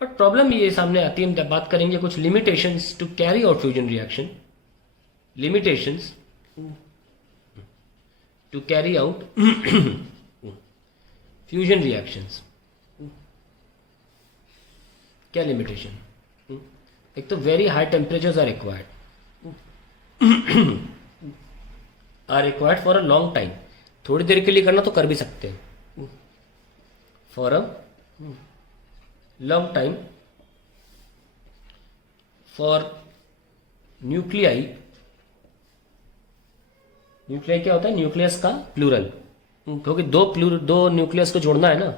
But problem ये सामने आती है, हम जब बात करेंगे कुछ limitations to carry out fusion reaction, limitations to carry out fusion reactions. क्या लिमिटेशन? एक तो very high temperatures are required for a long time. थोड़ी देर के लिए करना तो कर भी सकते हैं, for a long time, for nuclei. Nuclei क्या होता है? न्यूक्लियस का प्लूरल, क्योंकि दो न्यूक्लियस को जोड़ना है ना।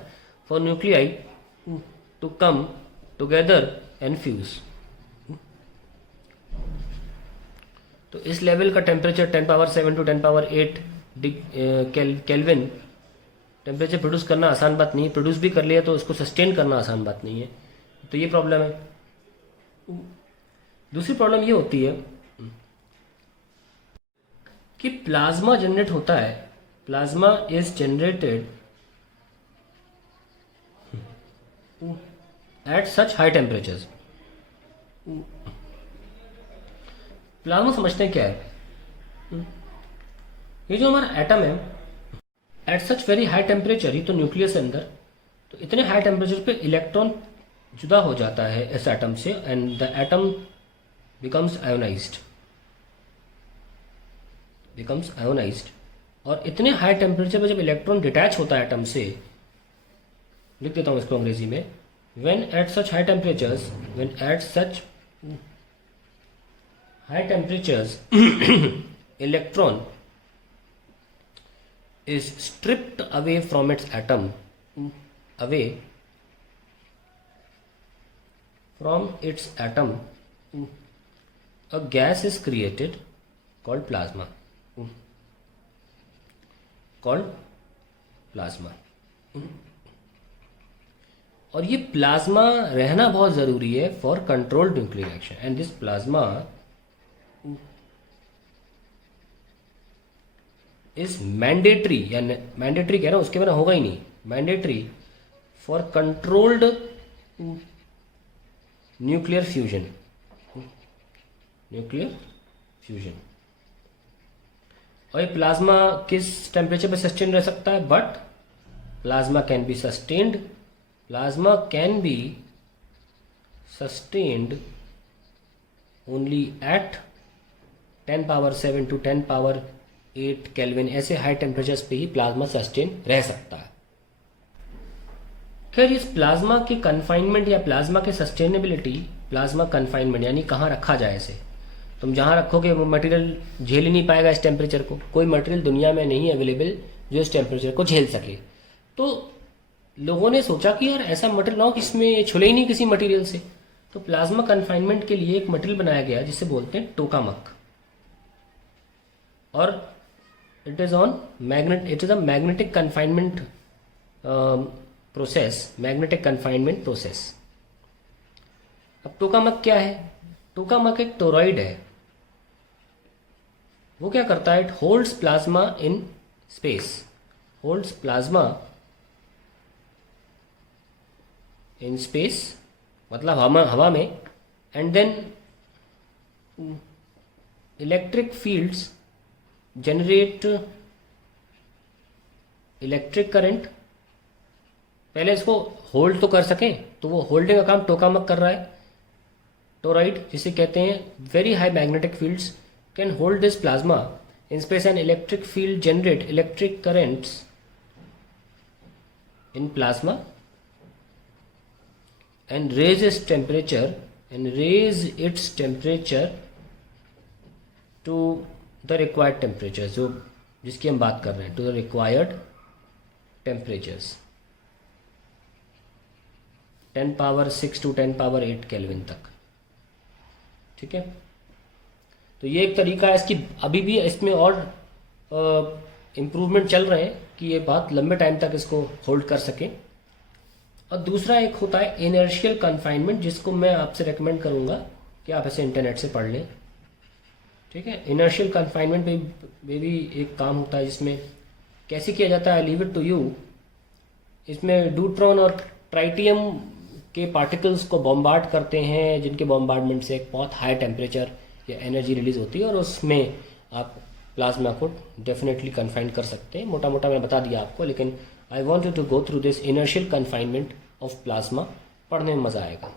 For nuclei to come together and fuse. तो इस लेवल का temperature 10⁻7 to 10⁸ kelvin temperature produce करना आसान बात नहीं है। प्रोड्यूस भी कर लिया तो उसको सस्टेन करना आसान बात नहीं है। तो ये प्रॉब्लम है। दूसरी प्रॉब्लम ये होती है कि प्लाज्मा जनरेट होता है, plasma is generated at such high temperatures. Plasma समझते हैं क्या है? ये जो हमारा एटम है, at such very high temperature, ही तो न्यूक्लियस है अंदर, तो इतने हाई टेम्परेचर पे इलेक्ट्रॉन जुदा हो जाता है इस एटम से, and the atom becomes ionised. और इतने हाई टेम्परेचर पे जब इलेक्ट्रॉन डिटैच होता है एटम से, लिख देता हूँ इसको अंग्रेजी में, when at such high temperatures electron is stripped away from its atom, a gas is created called plasma. और ये प्लाज्मा रहना बहुत ज़रूरी है for controlled nuclear reaction, and this plasma is mandatory, या मैंडेटरी कह रहा हूँ, उसके बिना होगा ही नहीं, mandatory for controlled nuclear fusion. और ये प्लाज्मा किस टेम्परेचर पे सस्टेन रह सकता है? But plasma can be sustained only at 10⁻7 to 10⁸ kelvin. ऐसे हाई टेम्परेचर्स पे ही प्लाज्मा सस्टेन रह सकता है। खैर, इस प्लाज्मा के कन्फाइनमेंट या प्लाज्मा के सस्टेनेबिलिटी, प्लाज्मा कन्फाइनमेंट यानी कहाँ रखा जाए इसे, तुम जहाँ रखोगे वो मटेरियल झेल ही नहीं पाएगा इस टेम्परेचर को। कोई मटेरियल दुनिया में नहीं अवेलेबल जो इस टेम्परेचर को झेल सके। तो लोगों ने सोचा कि यार ऐसा मटेरियल हो इसमें ये छुले ही नहीं किसी मटेरियल से। तो प्लाज्मा कन्फाइनमेंट के लिए एक मटेरियल बनाया गया जिसे बोलते हैं टोकामक, और it is a magnetic confinement process. अब टोकामक क्या है? टोकामक एक टोरॉइड है। वो क्या करता है? It holds plasma in space, मतलब हवा में, and then electric fields generate electric current. पहले इसको होल्ड तो कर सकें, तो वो होल्डिंग का काम टोकामक कर रहा है। टोरॉइड जिसे कहते हैं, very high magnetic fields can hold this plasma in space, and electric field generate electric currents in plasma and raise its temperature to the required temperatures, जो जिसकी हम बात कर रहे हैं, to the required temperatures 10⁻6 to 10⁻8 kelvin तक। ठीक है, तो ये एक तरीका है। इसकी अभी भी इसमें और इम्प्रूवमेंट चल रहे हैं कि ये बात लंबे टाइम तक इसको होल्ड कर सके। और दूसरा एक होता है इनर्शियल कन्फाइनमेंट, जिसको मैं आपसे रेकमेंड करूंगा कि आप ऐसे इंटरनेट से पढ़ लें। ठीक है, इनर्शियल कन्फाइनमेंट में भी एक काम होता है, जिसमें कैसे किया जाता है, लीव इट टू यू। इसमें ड्यूट्रॉन और ट्राइटियम के पार्टिकल्स को बॉम्बार्ड करते हैं, जिनके बॉम्बार्डमेंट से एक बहुत हाई टेम्परेचर या एनर्जी रिलीज होती है, और उसमें आप प्लाज्मा को डेफिनेटली कन्फाइन कर सकते हैं। मोटा मोटा मैं बता दिया आपको, लेकिन I want you to go through this inertial confinement of plasma, पढ़ने में मज़ा आएगा।